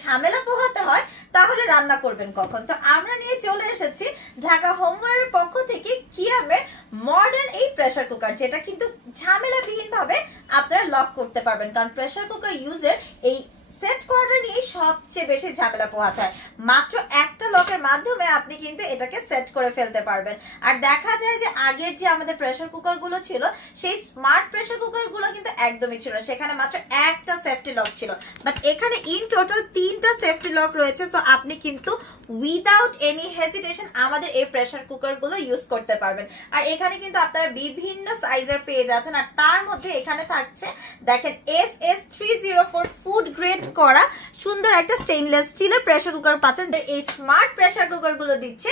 ঝামেলা পোহাতে হয় তাহলে রান্না করবেন কখন? তো আমরা নিয়ে চলে এসেছি ঢাকা হোমওয়্যারের পক্ষ থেকে কিয়ামের মডার্ন এই প্রেসার কুকার, যেটা কিন্তু ঝামেলাবিহীন ভাবে আপনারা লক করতে পারবেন। কারণ প্রেসার কুকার ইউজের এই সেট করাটা নিয়ে সবচেয়ে বেশি ঝামেলা পোহাতে হয়। মাত্র একটা লকের মাধ্যমে আপনি কিন্তু এটাকে সেট করে ফেলতে পারবেন। আর দেখা যায় যে আগের যে আমাদের প্রেসার কুকার গুলো ছিল, সেই স্মার্ট প্রেসার কুকার গুলো কিন্তু একদমই ছিল, সেখানে মাত্র একটা সেফটি লক ছিল। বাট এখানে ইন টোটাল 3টা সেফটি লক রয়েছে। সো আপনি কিন্তু উইদাউট এনি হেজিটেশন আমাদের এই প্রেসার কুকার গুলো ইউজ করতে পারবেন। আর এখানে কিন্তু আপনারা বিভিন্ন সাইজের পেয়ে যাচ্ছেন। আর তার মধ্যে এখানে থাকছে দেখেন SS304 ফুড গ্রেড করা সুন্দর একটা স্টেইনলেস স্টিলের প্রেসার কুকার পাচ্ছেন। এই স্মার্ট প্রেসার কুকার গুলো দিচ্ছে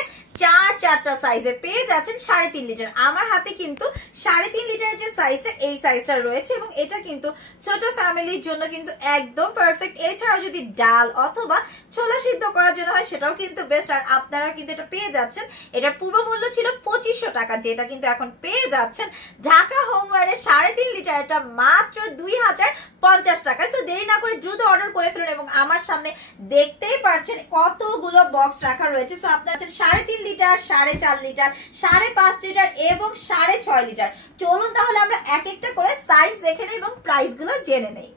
চারটা সাইজে, পেয়ে যাচ্ছেন 3.5 লিটার। আমার হাতে কিন্তু 3.5 লিটারের যে সাইজটা, এই সাইজটা রয়েছে এবং এটা কিন্তু ছোট ফ্যামিলির জন্য কিন্তু একদম পারফেক্ট। এছাড়াও যদি ডাল অথবা ছোলা সিদ্ধ করার জন্য হয় সেটাও কিন্তু বেস্ট। আর আপনারা কিন্তু এটা পেয়ে যাচ্ছেন, এটার পূর্ব মূল্য ছিল 2500 টাকা, যেটা কিন্তু এখন পেয়ে যাচ্ছেন ঢাকা হোমওয়্যারে 3.5 লিটার এটা মাত্র 2050 টাকা। সো দেরি না করে দ্রুত অর্ডার করে ফেলুন। এবং আমার সামনে দেখতেই পাচ্ছেন কতগুলো বক্স রাখা রয়েছে। সো আপনারা 3.5 লিটার, 4.5 লিটার, 5.5 লিটার এবং 6.5 লিটার। চলুন তাহলে আমরা এক একটা করে সাইজ দেখে নেই এবং প্রাইস গুলো জেনে নেই।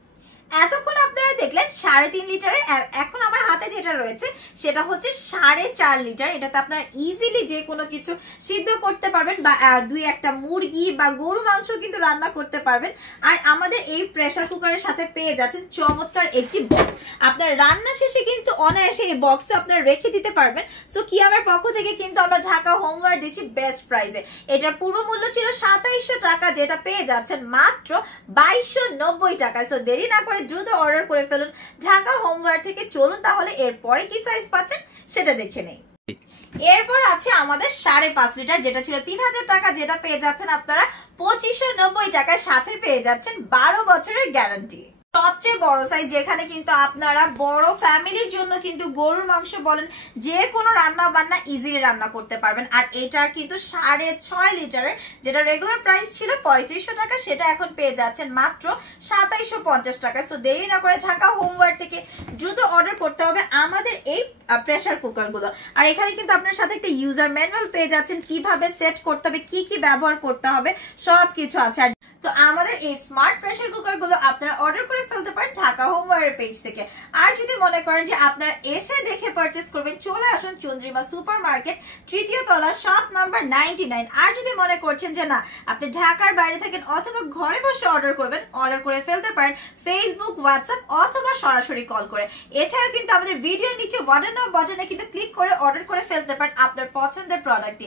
এতক্ষণ আপনারা দেখলেন 3.5 লিটারের, এখন আমার হাতে যেটা রয়েছে সেটা হচ্ছে 4.5 লিটার। এটাতে আপনারা ইজিলি যে কোনো কিছু সিদ্ধ করতে পারবেন বা 2-1টা মুরগি বা গরু মাংস কিন্তু রান্না করতে পারবেন। আর আমাদের এই প্রেসার কুকারের সাথে পেয়ে যাচ্ছেন চমৎকার একটি বক্স। আপনার রান্না শেষে কিন্তু অনায়াসে এই বক্সে আপনারা রেখে দিতে পারবেন। সো কিয়ামের পক্ষ থেকে কিন্তু আমরা ঢাকা হোমওয়্যার দিচ্ছি বেস্ট প্রাইসে। এটার পূর্ব মূল্য ছিল 2700 টাকা, যেটা পেয়ে যাচ্ছেন মাত্র 2290 টাকা। সো দেরি না করে দ্রুত অর্ডার করে ফেলুন ঢাকা হোমওয়্যার থেকে। চলুন তাহলে এরপরে কি সাইজ পাচ্ছেন সেটা দেখে নেই। এরপর আছে আমাদের 5.5 লিটার, যেটা ছিল 3000 টাকা, যেটা পেয়ে যাচ্ছেন আপনারা 2590 টাকার সাথে পেয়ে যাচ্ছেন 12 বছরের গ্যারান্টি। সবচেয়ে বড় সাইজ, যেখানে কিন্তু আপনারা বড় ফ্যামিলির জন্য কিন্তু গরুর মাংস বলেন যে কোনো রান্না বান্না ইজিলি রান্না করতে পারবেন। আর এটার কিন্তু 6.5 লিটারের, যেটা রেগুলার প্রাইস ছিল 3500 টাকা, সেটা এখন পেয়ে যাচ্ছেন মাত্র 2750 টাকা। সো দেরি না করে ঢাকা হোমওয়্যার থেকে দ্রুত অর্ডার করতে হবে আমাদের এই প্রেসার কুকার গুলো। আর এখানে কিন্তু আপনার সাথে একটা ইউজার ম্যানুয়াল পেয়ে যাচ্ছেন, কিভাবে সেট করতে হবে, কি কি ব্যবহার করতে হবে সবকিছু আছে। আর তো আমাদের এই স্মার্ট প্রেসার কুকার গুলো আপনারা অর্ডার করে ফেলতে পারেন ঢাকা হোমওয়্যারের পেজ থেকে। আর যদি মনে করেন যে আপনারা এসে দেখে পারচেস করবেন, চলে আসুন চন্দ্রিমা সুপার মার্কেট, 3য় তলা, শপ নাম্বার 99। আর যদি মনে করছেন যে না আপনি ঢাকার বাইরে থাকেন অথবা ঘরে বসে অর্ডার করবেন, অর্ডার করে ফেলতে পারেন ফেসবুক, হোয়াটসঅ্যাপ অথবা সরাসরি কল করে। এছাড়া কিন্তু আমাদের ভিডিওর নিচে বাটনে কিন্তু ক্লিক করে অর্ডার করে ফেলতে পারেন আপনার পছন্দের প্রোডাক্টটি।